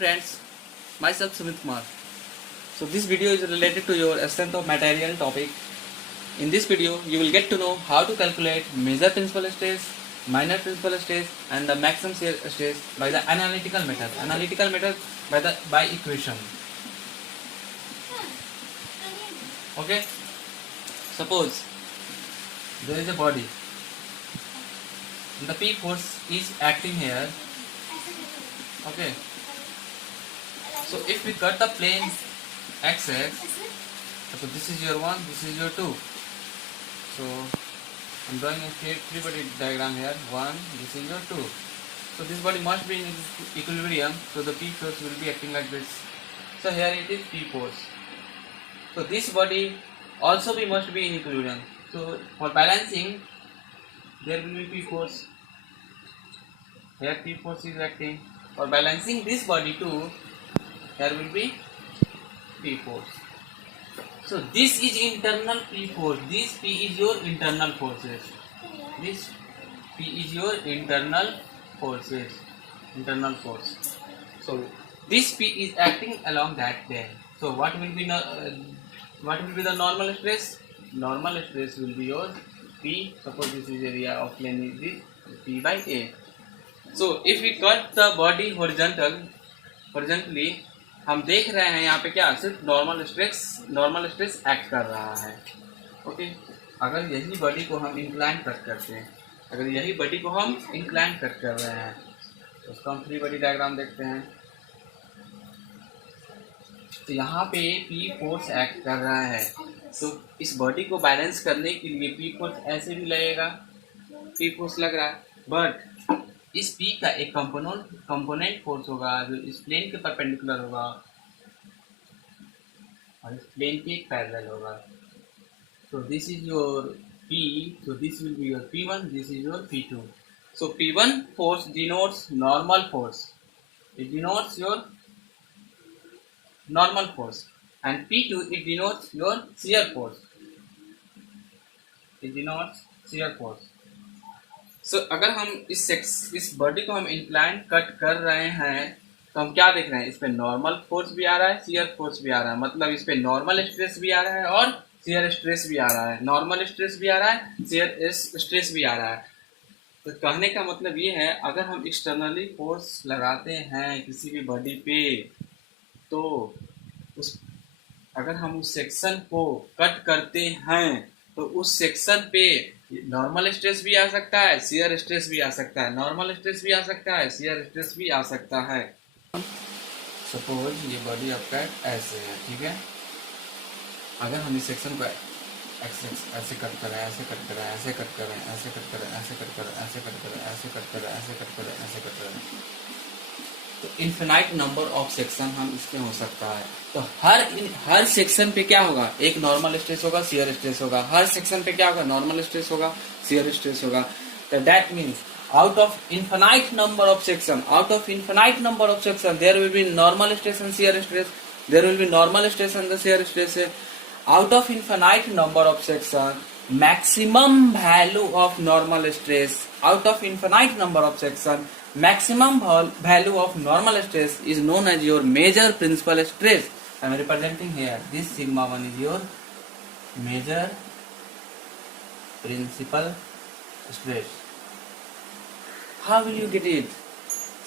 friends, myself Sumit Kumar. So this video is related to your strength of material topic. In this video, you will get to know how to calculate major principal stress, minor principal stress, and the maximum shear stress by the analytical method. Analytical method by equation. Okay. Suppose there is a body. The P force is acting here. Okay. So if we cut the plane axis, so this is your 1, this is your 2. So I'm drawing a free body diagram here. 1, this is your 2. So this body must be in equilibrium. So the P force will be acting like this. So here it is P force. So this body also must be in equilibrium. So for balancing, there will be P force. Here P force is acting. For balancing this body too, there will be P force. So this is internal P force. This P is your internal forces. This P is your internal forces. Internal force. So this P is acting along that plane. So what will be the normal stress? Normal stress will be your P. Suppose this is area of plane is this P by A. So if we cut the body horizontally, हम देख रहे हैं यहाँ पे क्या सिर्फ normal stress act कर रहा है. ओके. अगर यही बॉडी को हम इंक्लाइन कट करते हैं, अगर यही बॉडी को हम इंक्लाइन कट कर रहे हैं, तो उसका हम फ्री बॉडी डायग्राम देखते हैं. तो यहाँ पे पी फोर्स एक्ट कर रहा है. तो इस बॉडी को बैलेंस करने के लिए पी फोर्स ऐसे भी लगेगा. पी फोर्स लग रहा है, बट इस P का एक कंपोनेंट फोर्स होगा जो इस प्लेन के परपेंडिकुलर होगा और इस प्लेन के पैरेलल होगा. सो this is your P. So this will be your P1, this is your P2. So P1 force denotes normal force. It denotes your normal force. And P2 it denotes your shear force. It denotes shear force. So, अगर हम इस body को हम incline cut कर रहे हैं, तो हम क्या देख रहे हैं? इस पे नॉर्मल फोर्स भी आ रहा है, शियर फोर्स भी आ रहा है. मतलब इस पे नॉर्मल स्ट्रेस भी आ रहा है और शियर स्ट्रेस भी आ रहा है. नॉर्मल स्ट्रेस भी आ रहा है, शियर स्ट्रेस भी आ रहा है. तो कहने का मतलब ये है, अगर हम एक्सटर्नली फोर्स लगाते हैं किसी भी बॉडी पे, तो अगर हम उस सेक्शन को कट करते हैं, तो उस सेक्शन पे नॉर्मल स्ट्रेस भी आ सकता है, शियर स्ट्रेस भी आ सकता है. नॉर्मल स्ट्रेस भी आ सकता है, शियर स्ट्रेस भी आ सकता है. सपोज ये बॉडी आपका ऐसे है, ठीक है. अगर हम इस सेक्शन को ऐसे कट करें, ऐसे कट करें, ऐसे कट करें, ऐसे कट करें, ऐसे कट करें, ऐसे कट करें, ऐसे कट करें, ऐसे कट करें, ऐसे कट करें, तो इन्फिनाइट नंबर ऑफ सेक्शन हम इसमें हो सकता है. तो हर सेक्शन पे क्या होगा? एक नॉर्मल स्ट्रेस होगा, शियर स्ट्रेस होगा. हर सेक्शन पे क्या होगा? नॉर्मल स्ट्रेस होगा, शियर स्ट्रेस होगा. तो that means out of infinite number of section, there will be normal stress and shear stress. There will be normal stress and the shear stress. Out of infinite number of section, maximum value of normal stress. Out of infinite number of section, maximum value of normal stress is known as your major principal stress. I am representing here. This sigma 1 is your major principal stress. How will you get it?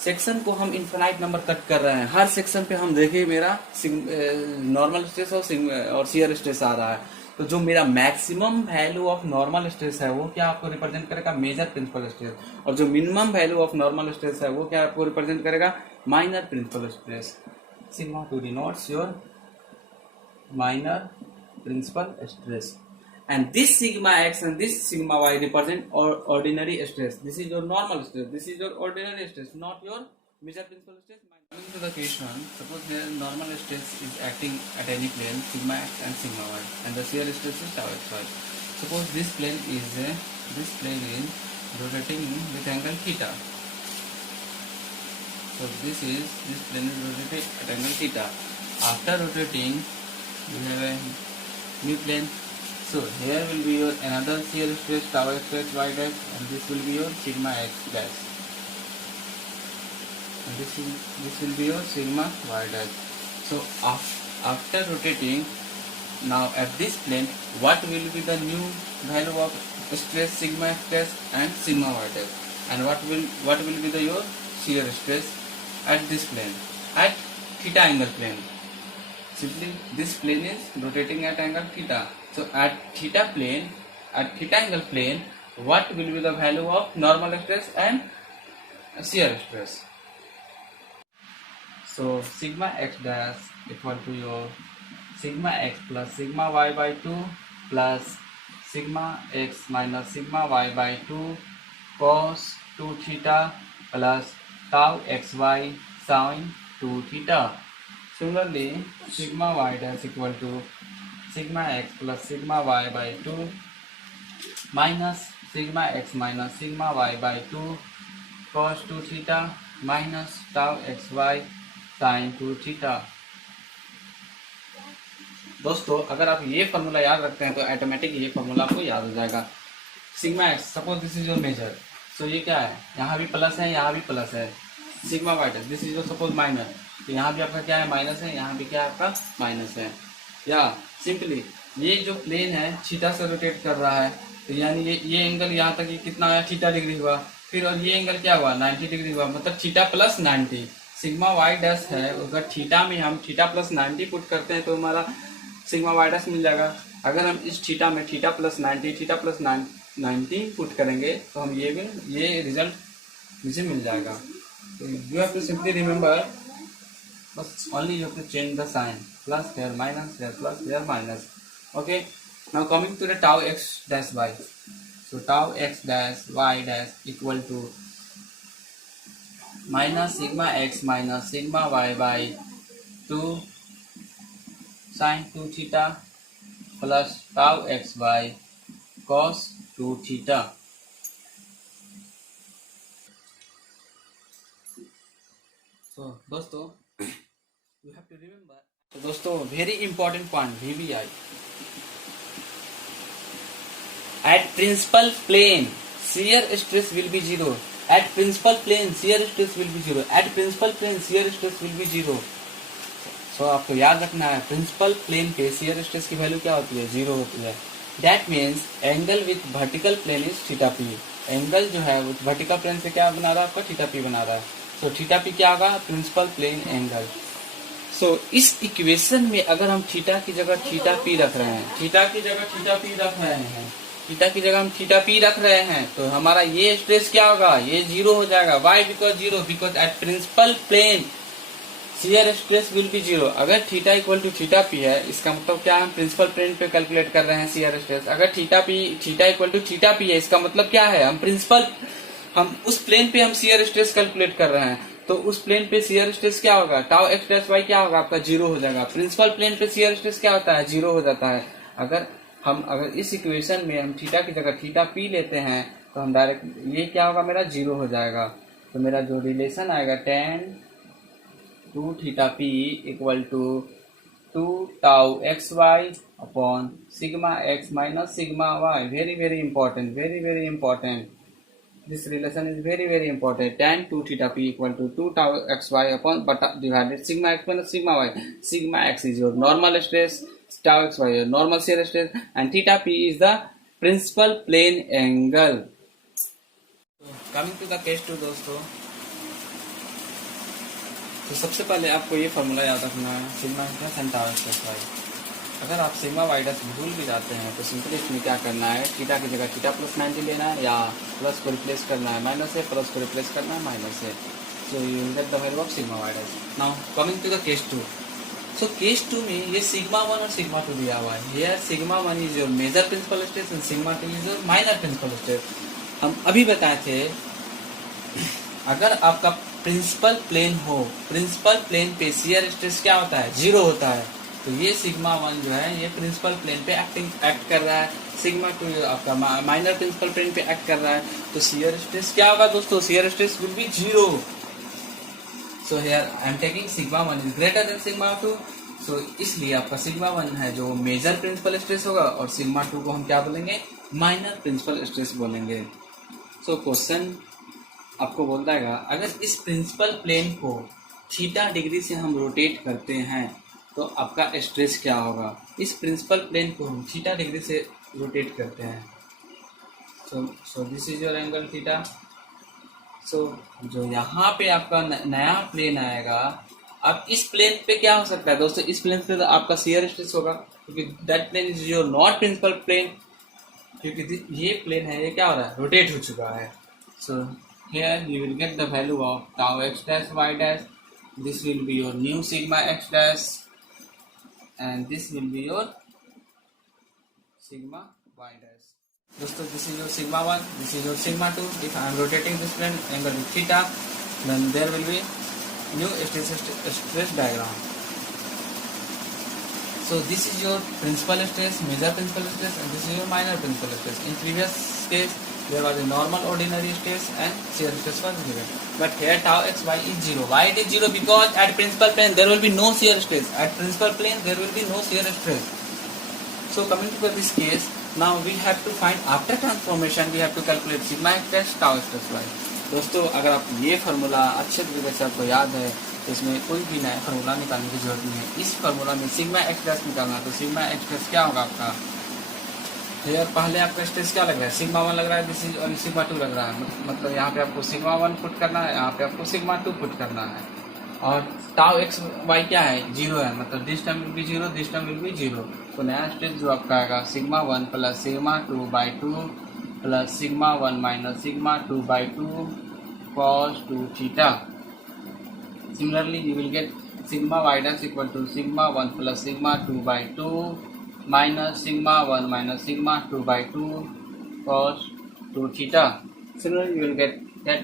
Section को हम infinite number cut कर रहे हैं. हर section पे हम देखें मेरा normal stress और शियर स्ट्रेस आ रहा है. तो जो मेरा maximum value of normal stress है वो क्या आपको रिप्रेजेंट करेगा? Major principal stress. और जो minimum value of normal stress है वो क्या आपको रिप्रेजेंट करेगा? Minor principal stress. Sigma 2 denotes your minor principal stress. And this sigma x and this sigma y represent ordinary stress. This is your normal stress. This is your ordinary stress, not your major principal stress. Coming to the question, suppose here normal stress is acting at any plane, sigma x and sigma y, and the shear stress is tau xy. Suppose this plane is rotating with angle theta. So this plane is rotating at angle theta. After rotating, we have a new plane. So here will be your another shear stress tau x y dash, and this will be your sigma x dash. this will be your sigma y dash. So after rotating, now at this plane, what will be the new value of stress sigma x dash and sigma y dash, and what will be the your shear stress at this plane, at theta angle plane. Simply this plane is rotating at angle theta. So at theta plane, at theta angle plane, what will be the value of normal stress and shear stress? So sigma x dash equal to your sigma x plus sigma y by 2 plus sigma x minus sigma y by 2 cos 2 theta plus tau xy sin 2 theta. Similarly, sigma y dash equal to sigma x plus sigma y by 2 minus sigma x minus sigma y by 2 cos 2 theta minus tau xy sin 2 theta. दोस्तों अगर आप ये formula याद रखते हैं तो automatic ये formula आपको याद हो जाएगा। Sigma x, suppose this is your major, so ये क्या है, यहाँ भी प्लस है, यहाँ भी प्लस है। Sigma y dash, this is your suppose minus, तो यहाँ भी आपका क्या है, माइनस है, यहाँ भी क्या है आपका माइनस है। या सिंपली ये जो प्लेन है थीटा से रोटेट कर रहा है, तो यानी ये एंगल यहाँ तक ये कितना आया, थीटा डिग्री हुआ, फिर और ये एंगल क्या हुआ, 90 डिग्री हुआ, मतलब theta plus 90। Sigma y dash है, अगर थीटा में हम थीटा प्लस 90 पुट करते हैं तो हमारा सिग्मा वाई डैश मिल जाएगा। अगर हम इस थीटा में थीटा प्लस 90 पुट करेंगे तो हम ये रिजल्ट मुझे मिल जाएगा। तो you have to simply remember, बस only you have to change the sign, plus here minus, here plus, here minus. Okay, now coming to the tau x dash y, so tau x dash y dash equal to minus sigma x minus sigma y by 2 sine 2 theta plus tau x y cos 2 theta. So दोस्तों you have to remember, तो दोस्तों very important point VBI, at principal plane shear stress will be 0, at principal plane shear stress will be 0, at principal plane shear stress will be 0। So आपको याद रखना है, principal plane पे shear stress की वैल्यू क्या होती है, 0 होती है। That means angle with vertical plane is theta P, angle जो है वो वर्टिकल प्लेन से क्या बना रहा है, आपका थीटा पी बना रहा है। सो थीटा पी क्या होगा, प्रिंसिपल प्लेन एंगल। सो इस इक्वेशन में अगर हम थीटा की जगह थीटा पी रख रहे हैं, थीटा की जगह थीटा पी रख रहे हैं, थीटा की जगह हम थीटा पी रख रहे हैं, तो हमारा ये स्ट्रेस क्या होगा, ये 0 हो जाएगा। Why because 0, because at principal plane shear stress will be 0। अगर theta equal to theta P है, इसका मतलब क्या, हम प्रिंसिपल प्लेन पे कैलकुलेट कर रहे हैं shear stress। अगर theta equal to theta P है, इसका मतलब क्या है, हम उस प्लेन पे हम shear stress कैलकुलेट कर रहे हैं, तो उस प्लेन पे shear stress क्या होगा, टाउ एक्स डैश वाई क्या होगा आपका, 0 हो जाएगा। प्रिंसिपल प्लेन पे shear stress क्या होता है, 0 हो जाता है। अगर इस इक्वेशन में हम थीटा की जगह थीटा पी लेते हैं तो हम डायरेक्ट ये क्या होगा, मेरा 0 हो जाएगा। तो मेरा जो रिलेशन आएगा tan 2 theta P equal to 2 tau x y upon sigma x minus sigma y. Very very important, very very important, this relation is very very important. tan 2 theta P equal to 2 tau x y upon divided sigma x minus sigma y. Sigma x is your normal stress, tau xy normal shear stress, and theta p is the principal plane angle। coming to the case 2 दोस्तों, तो सबसे पहले आपको ये formula याद रखना है, sigma x and tau x y. अगर आप सिग्मा वाई डैश भूल भी जाते हैं तो सिंपली इसमें क्या करना है, थीटा की जगह थीटा प्लस 90 लेना है, या प्लस को रिप्लेस करना है माइनस से, प्लस को रिप्लेस करना है माइनस से। So you will get the value of sigma y dash. Now coming to the case 2, so case 2 में ये सिग्मा 1 और सिग्मा 2 दिया हुआ है। Here sigma 1 is your major principal stress and sigma 2 is your minor principal stress. हम अभी बताए थे, अगर आपका प्रिंसिपल प्लेन हो, प्रिंसिपल प्लेन पे शियर स्ट्रेस क्या होता है, 0 होता है। तो ये सिग्मा 1 जो है ये प्रिंसिपल प्लेन पे एक्ट कर रहा है, सिग्मा 2 आपका माइनर प्रिंसिपल प्लेन पे एक्ट कर रहा है। तो शियर स्ट्रेस क्या होगा दोस्तों, shear stress will be 0। So here I am taking sigma 1 is greater than sigma 2। सो इसलिए आपका सिग्मा 1 है जो मेजर प्रिंसिपल स्ट्रेस होगा, और सिग्मा 2 को हम क्या बोलेंगे, माइनर प्रिंसिपल स्ट्रेस बोलेंगे। सो क्वेश्चन आपको बोलता है अगर इस प्रिंसिपल प्लेन को थीटा डिग्री से हम रोटेट करते हैं तो आपका स्ट्रेस क्या होगा। इस प्रिंसिपल प्लेन को हम थीटा डिग्री से रोटेट करते हैं। So this is your angle theta. So जो यहाँ पे आपका नया प्लेन आएगा, अब इस प्लेन पे क्या हो सकता है दोस्तों, इस प्लेन पे तो आपका शियर स्ट्रेस होगा क्योंकि that plane is your not principal plane, क्योंकि ये प्लेन है ये क्या हो रहा है, रोटेट हो चुका है। So here you will get the value of tau x dash y dash, this will be your new sigma x dash and this will be your sigma y dash. दोस्तों this is your sigma 1, this is your sigma 2। If I am rotating this plane angle with theta, then there will be new stress diagram. So this is your principal stress, major principal stress, and this is your minor principal stress. In previous case there was a normal ordinary stress and shear stress was given, but here tau x y is 0. Why it is 0? Because at principal plane there will be no shear stress. At principal plane there will be no shear stress. So coming to this case, now we have to find, after transformation we have to calculate sigma x dash tau stress y. दोस्तों अगर आप ये formula अच्छे तरीके से आपको याद है तो इसमें कोई भी नया फार्मूला निकालने की जरूरत नहीं है। इस फार्मूला में सिग्मा एक्स डैश निकालना, तो सिग्मा एक्स डैश क्या होगा आपका, हेयर पहले आपका स्ट्रेस क्या लग रहा है, सिग्मा 1 लग रहा है, दिस इज और सिग्मा 2 लग रहा है। मतलब यहाँ पे आपको सिग्मा 1 पुट करना है, यहाँ पे आपको सिग्मा 2 पुट करना है। और टाउ एक्स वाई क्या है, 0 है, मतलब this term will B 0, this term will B 0। तो नया स्ट्रेस जो आपका आएगा sigma 1 plus sigma 2 by 2 plus sigma 1 minus sigma 2 by 2 cos 2 theta. Similarly, you will get sigma y dash equal to sigma 1 plus sigma 2 by 2 minus sigma 1 minus sigma 2 by 2 cos 2 theta. Similarly, you will get that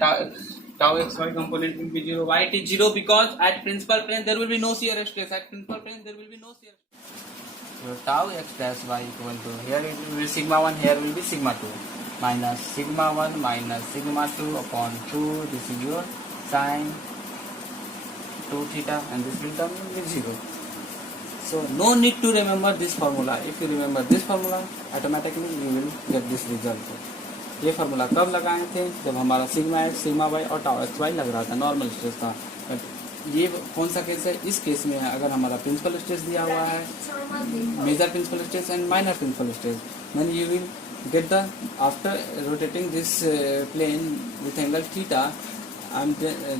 tau xy component will be 0. Why it is 0? Because at principal plane there will be no shear stress. At principal plane there will be no shear stress. So tau x dash y equal to, here it will be sigma 1, here will be sigma 2. Minus sigma 1 minus sigma 2 upon 2, this is your sin 2 theta and this will come with 0. So no need to remember this formula. If you remember this formula, automatically you will get this result. ये formula कब लगाए थे, जब हमारा sigma x sigma Y और tau x Y लग रहा था, नॉर्मल स्ट्रेस था। बट ये कौन सा केस है, इस केस में है अगर हमारा प्रिंसिपल स्ट्रेस दिया हुआ है, major principal stress and minor principal stress, then you will get the, after rotating this plane with angle theta,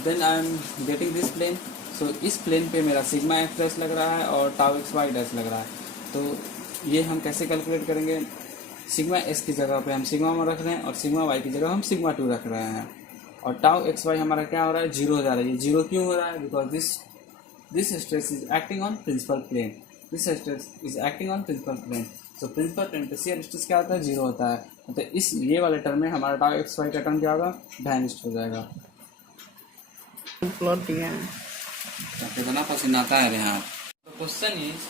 then I am getting this plane. So इस प्लेन पे मेरा सिग्मा एक्स डैश लग रहा है और टाउ एक्स वाई डैश लग रहा है। तो ये हम कैसे कैलकुलेट करेंगे, सिग्मा एक्स की जगह पे हम सिग्मा 1 रख रहे हैं और सिग्मा वाई की जगह हम सिग्मा 2 रख रहे हैं। और टाउ एक्स वाई हमारा क्या हो रहा है, 0 हो जा रहा है। ये 0 क्यों हो रहा है, because this stress is acting on principal plane, this stress is acting on principal plane. तो प्रिंसिपल प्लेन पे शियर स्ट्रेस क्या होता है, 0 होता है। तो इस ये वाले टर्म में हमारा टाउ एक्स वाई का टर्म क्या होगा, वैनिश्ड हो जाएगा। प्लॉट दिया है, कितना पसीना आता है यहाँ। तो question is,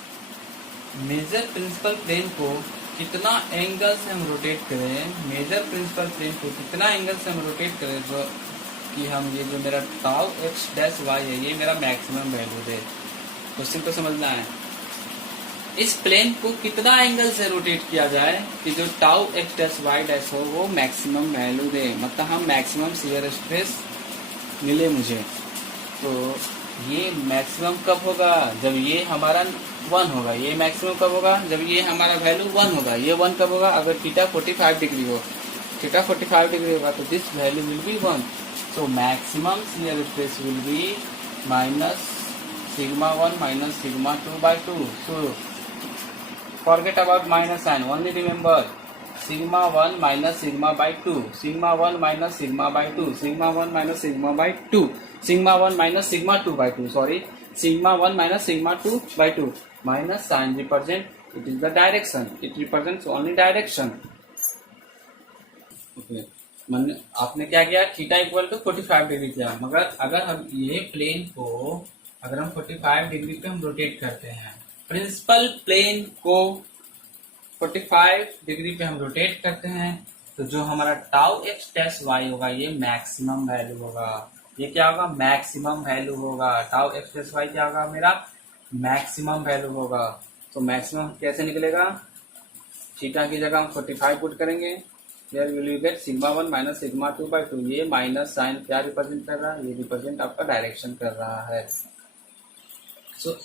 major principal plane को कितना एंगल से हम रोटेट करें, मेजर प्रिंसिपल प्लेन को कितना एंगल से हम रोटेट करें जो कि हम ये जो मेरा टाउ एक्स डैश वाई है ये मेरा मैक्सिमम वैल्यू दे। क्वेश्चन को समझना है, इस प्लेन को कितना एंगल से रोटेट किया जाए कि जो tau x dash y dash हो वो मैक्सिमम वैल्यू दे, मतलब हम मैक्सिमम शियर स्ट्रेस मिले मुझे। तो ये मैक्सिमम कब होगा, जब ये हमारा 1 होगा। ये मैक्सिमम कब होगा, जब ये हमारा वैल्यू 1 होगा। ये 1 कब होगा, अगर थीटा 45 डिग्री हो, थीटा 45 डिग्री होगा तो this value will be 1। So maximum shear stress will be minus sigma 1 minus sigma 2 by 2। So forget about minus sign, only remember sigma 1 minus sigma by 2, sigma 1 minus sigma by 2, sigma 1 minus sigma by 2, sigma 1 minus sigma 2 by 2, sorry, sigma 1 minus sigma 2 by 2, minus sign represent, it is the direction, it represents only direction. Okay, आपने क्या किया, theta equal to 45 degree किया, मगर अगर हम ये plane को अगर हम 45 डिग्री पे हम रोटेट करते हैं, प्रिंसिपल प्लेन को 45 डिग्री पे हम रोटेट करते हैं, तो जो हमारा टाउ एक्स डैश वाई होगा ये मैक्सिमम वैल्यू होगा। ये क्या होगा, मैक्सिमम वैल्यू होगा। टाउ एक्स डैश वाई क्या होगा, मेरा मैक्सिमम वैल्यू होगा। तो मैक्सिमम कैसे निकलेगा, थीटा की जगह हम 45 पुट करेंगे here will you get sigma 1 minus sigma 2 by 2। ये माइनस साइन क्या रिप्रेजेंट कर रहा है? ये रिप्रेजेंट आपका डायरेक्शन कर रहा है। सो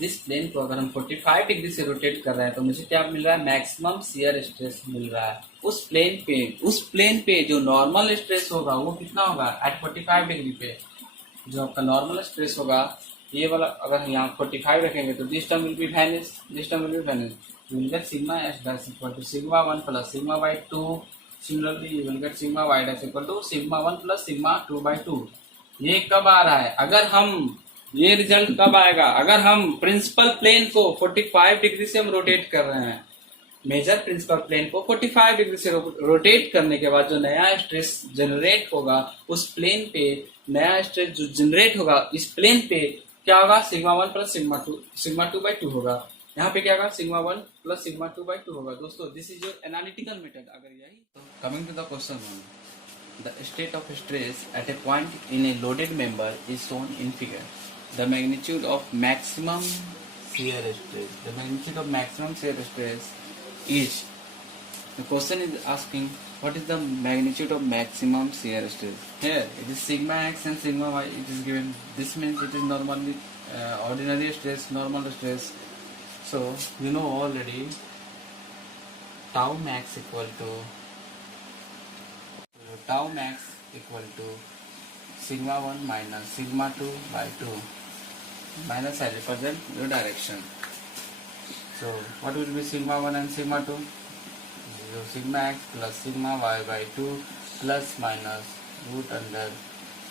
दिस प्लेन को अगर हम 45 डिग्री से रोटेट कर रहे हैं तो मुझे क्या मिल रहा है? मैक्सिमम शियर स्ट्रेस मिल रहा है। उस प्लेन पे जो नॉर्मल स्ट्रेस होगा वो कितना होगा? एट 45 डिग्री पे जो आपका नॉर्मल स्ट्रेस होगा, ये वाला अगर हम यहाँ 45 रखेंगे तो this term will be vanish, this term will be vanish. You will get sigma s dash equal to sigma 1 plus sigma by 2। Similarly you will get sigma y dash equal to sigma 1 plus sigma 2 by 2। ये कब आ रहा है? अगर हम ये result कब आएगा? अगर हम प्रिंसिपल प्लेन को 45 डिग्री से हम रोटेट कर रहे हैं। मेजर प्रिंसिपल प्लेन को 45 डिग्री से रोटेट करने के बाद जो नया स्ट्रेस जनरेट होगा उस प्लेन पे, नया स्ट्रेस जो जनरेट होगा इस प्लेन पे क्या होगा? सिग्मा 1 प्लस सिग्मा 2 बाई 2 होगा। यहाँ पे क्या होगा? सिग्मा 1 प्लस सिग्मा 2 बाई 2 होगा। दोस्तों this is your analytical method. अगर यही तो coming to the question 1, the state of stress at a point in a loaded member is shown in figure. The magnitude of maximum shear stress, the magnitude of maximum shear stress is, the question is asking what is the magnitude of maximum shear stress. Here it is sigma x and sigma y, it is given. This means it is normally ordinary stress, normal stress. So you know already tau max equal to sigma 1 minus sigma 2 by 2. Minus I represent your direction. So what will be sigma 1 and sigma 2? So sigma x plus sigma y by 2 plus minus root under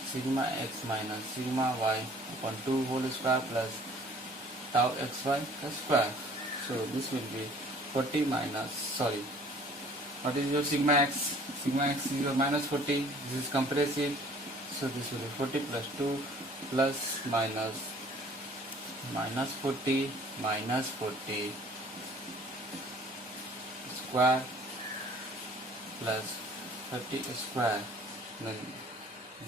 sigma x minus sigma y upon 2 whole square plus tau xy square. So this will be 40 minus, sorry, what is your sigma x? Sigma x is your minus 40. This is compressive. So this will be 40 plus 2 plus minus 40 minus 40 square plus 30 square. Then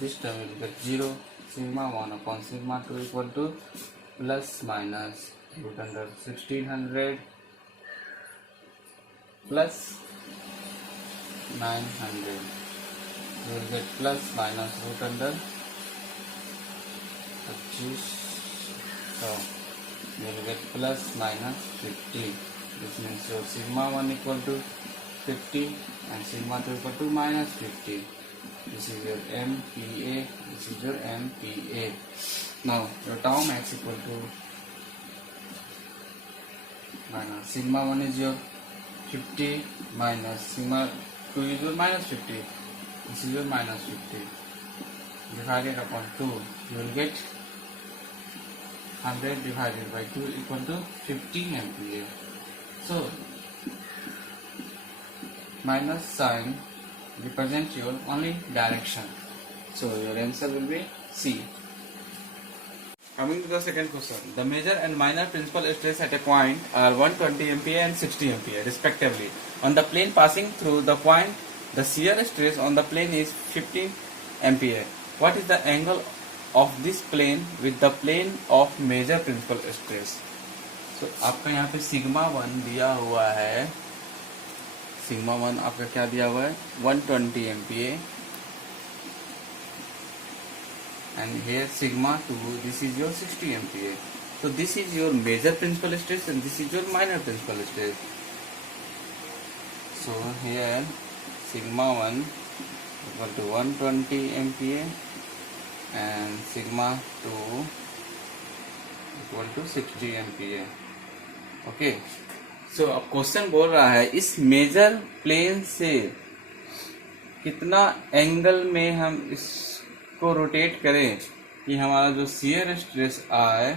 this term will get 0. Sigma 1 upon sigma 2 equal to plus minus root under 1600 plus 900. You will get plus minus root under 25. So you will get plus minus 50. This means your sigma 1 equal to 50 and sigma 2 equal to minus 50. This is your MPa. This is your MPa. Now your tau max equal to minus sigma 1 is your 50 minus sigma 2 is your minus 50. This is your minus 50 divided upon 2. You will get 100 divided by 2 equal to 50 MPa. So minus sign represents your only direction. So your answer will be C. Coming to the second question, the major and minor principal stress at a point are 120 MPa and 60 MPa respectively. On the plane passing through the point, the shear stress on the plane is 15 MPa. What is the angle of this plane with the plane of major principal stress? So आपका यहाँ पे sigma 1 दिया हुआ है, sigma 1 आपका क्या दिया हुआ है? 120 MPa and here sigma 2, this is your 60 MPa. So this is your major principal stress and this is your minor principal stress. So here sigma 1 equal to 120 MPa and sigma 2 equal to 60 MPa. Okay, सो अब question बोल रहा है इस major plane से कितना angle में हम इसको रोटेट करें कि हमारा जो शियर स्ट्रेस आए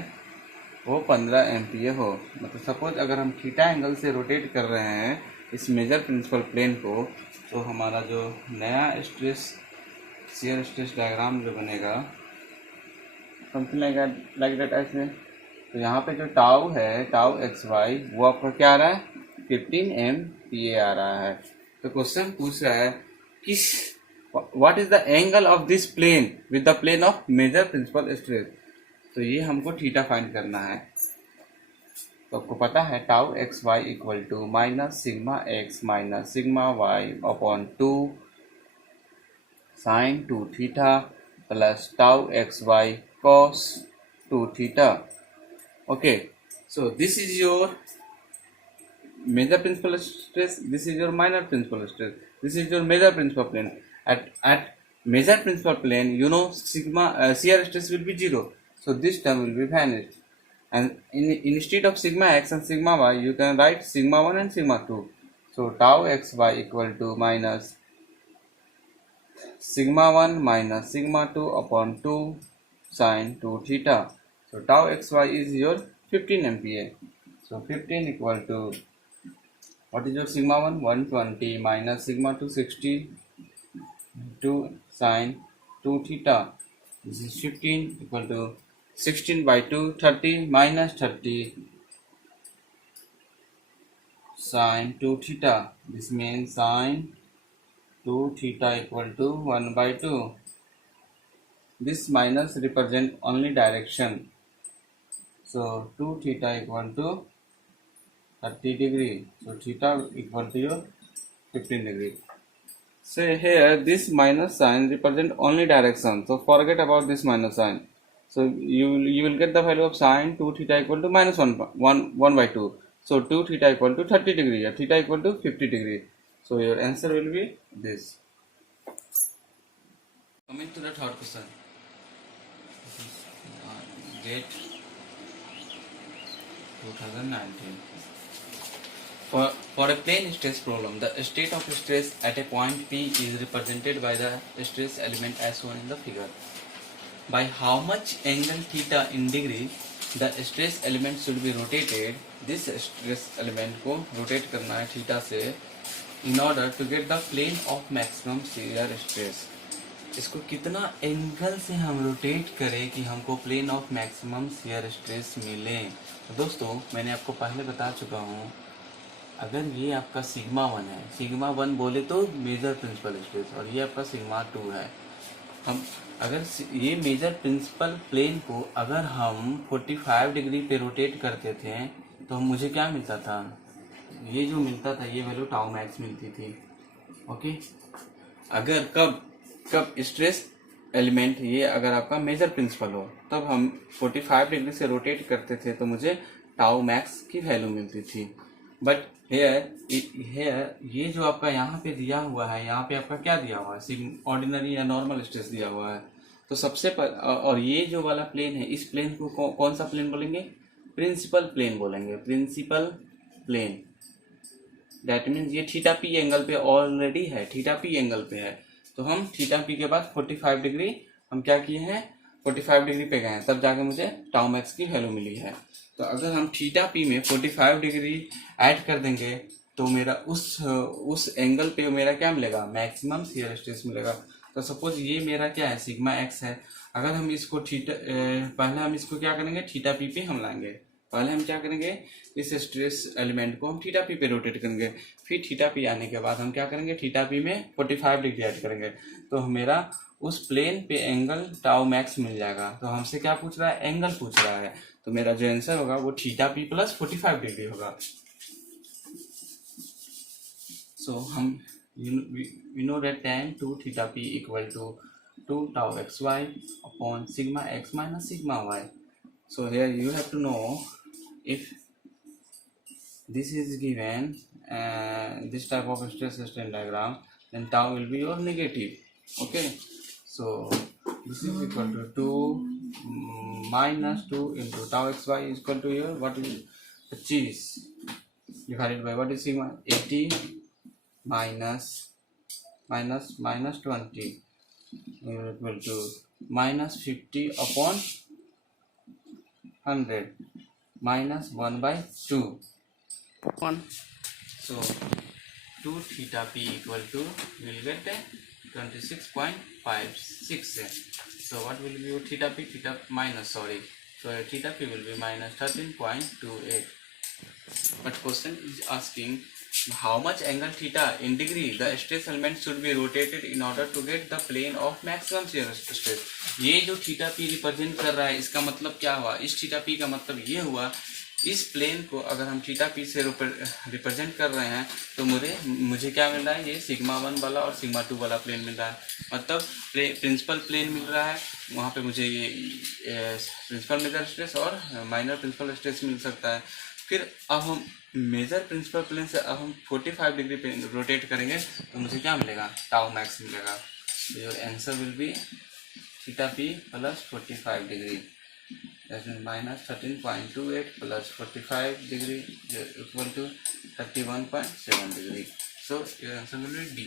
वो 15 MPa हो। मतलब सपोज अगर हम थीटा एंगल से रोटेट कर रहे हैं इस मेजर प्रिंसिपल प्लेन को, तो हमारा जो नया स्ट्रेस शियर स्ट्रेस डायग्राम जो बनेगा समथिंग लाइक दैट ऐसे। तो यहाँ पे जो टाउ है, टाउ एक्स वाई, वो आपका क्या आ रहा है? 15 MPa आ रहा है। तो क्वेश्चन पूछ रहा है किस what is the angle of this plane with the plane of major principal stress. तो ये हमको थीटा फाइंड करना है। तो आपको पता है tau x y equal to minus sigma x minus sigma y upon 2 sine 2 theta plus tau x y cos 2 theta. Okay, so this is your major principal stress, this is your minor principal stress, this is your major principal plane. At major principal plane, you know, sigma shear stress will be 0, so this term will be vanished, and instead of sigma x and sigma y you can write sigma 1 and sigma 2. So tau xy equal to minus sigma 1 minus sigma 2 upon 2 sin 2 theta. So tau xy is your 15 MPa. So 15 equal to, what is your sigma 1? 120 minus sigma 2 60 2 sin 2 theta. This is 15 equal to 16 by 2 30 minus 30 sin 2 theta. This means sin 2 theta equal to 1 by 2. This minus represent only direction. So 2 theta equal to 30 degree. So theta equal to your 15 degree. So here this minus sign represent only direction. So forget about this minus sign. So you will get the value of sin 2 theta equal to minus 1 by 2. So 2 theta equal to 30 degree. Or theta equal to 50 degree. So your answer will be this. Coming to the third question. Date 2019. For a plane stress problem, the state of stress at a point P is represented by the stress element as shown in the figure. By how much angle theta in degree the stress element should be rotated? This stress element को rotate करना है theta से in order to get the plane of maximum shear stress. इसको कितना angle से हम rotate करें कि हमको plane of maximum shear stress मिले. तो दोस्तों मैंने आपको पहले बता चुका हूँ, अगर ये आपका सिग्मा 1 है, सिग्मा 1 बोले तो मेजर प्रिंसिपल स्ट्रेस, और ये आपका सिग्मा 2 है. हम अगर ये मेजर प्रिंसिपल प्लेन को अगर हम 45 डिग्री पे रोटेट करते थे तो मुझे क्या मिलता था, ये जो मिलता था ये वैल्यू टाउ मैक्स मिलती थी. ओके, अगर कब स्ट्रेस एलिमेंट ये अगर आपका मेजर प्रिंसिपल हो तब हम 45 डिग्री से रोटेट करते थे तो मुझे टाउ मैक्स की वैल्यू मिलती थी. बट हेयर ये जो आपका यहाँ पे दिया हुआ है, यहाँ पे आपका क्या दिया हुआ है, ऑर्डिनरी या नॉर्मल स्ट्रेस दिया हुआ है. तो सबसे और ये जो वाला प्लेन है, इस प्लेन को कौन सा प्लेन बोलेंगे, प्रिंसिपल प्लेन बोलेंगे, प्रिंसिपल प्लेन. दैट मीन्स ये थीटा पी एंगल पे ऑलरेडी है, थीटा पी एंगल पे है. तो हम थीटा पी के बाद 45 डिग्री हम क्या किए हैं, 45 डिग्री पे गए हैं, तब जाके मुझे टाउ मैक्स की वैल्यू मिली है. तो अगर हम थीटा पी में 45 डिग्री ऐड कर देंगे तो मेरा उस एंगल पे मेरा क्या मिलेगा, मैक्सिमम शियर स्ट्रेस मिलेगा. तो सपोज ये मेरा क्या है, सिग्मा एक्स है. अगर हम इसको पहले हम इसको क्या करेंगे, थीटा पी पे हम लाएंगे. पहले हम क्या करेंगे, इस स्ट्रेस एलिमेंट को हम थीटा पी पे रोटेट करेंगे. फिर थीटा पी आने के बाद हम क्या करेंगे, थीटा पी में 45 डिग्री ऐड करेंगे. तो मेरा उस प्लेन पे एंगल टाउ मैक्स मिल जाएगा. तो हमसे क्या पूछ रहा है, एंगल पूछ रहा है. तो मेरा जो आंसर होगा वो थीटा पी प्लस 45 डिग्री होगा. सो हम we know that tan 2 theta p equal to 2 tau xy upon sigma x minus sigma y. So here you have to know, if this is given this type of stress strain diagram, then tau will be your negative. Okay, so this is equal to 2 minus 2 into tau xy is equal to your what is 25 divided by what is sigma 80 minus 20 equal to minus 50 upon 100 minus 1 by 2. So 2 theta p equal to, we will get 26.56. So what will be your theta p, so theta p will be minus 13.28. But question is asking how much angle theta in degree the stress element should be rotated in order to get the plane of maximum shear stress. ये जो theta P represent कर रहा है, इसका मतलब क्या हुआ, इस थीटा पी का मतलब ये हुआ इस प्लेन को अगर हम थीटा पी से रिप्रेजेंट कर रहे हैं तो मुझे क्या मिल रहा है, ये सिग्मा 1 वाला और सिग्मा 2 वाला प्लेन मिल रहा है। मतलब प्रिंसिपल प्लेन मिल रहा है, वहाँ पे मुझे ये प्रिंसिपल मेजर स्ट्रेस और माइनर प्रिंसिपल स्ट्रेस मिल सकता है। फिर अब हम मेजर प्रिंसिपल प्लेन से अब हम 45 डिग्री पे रोटेट करेंगे तो मुझे क्या मिलेगा, टाउ मैक्स मिलेगा। Your answer will be theta P plus 45 degree, that means minus 13.28 plus 45 degree equal to 31.7 degree. So your answer will be D.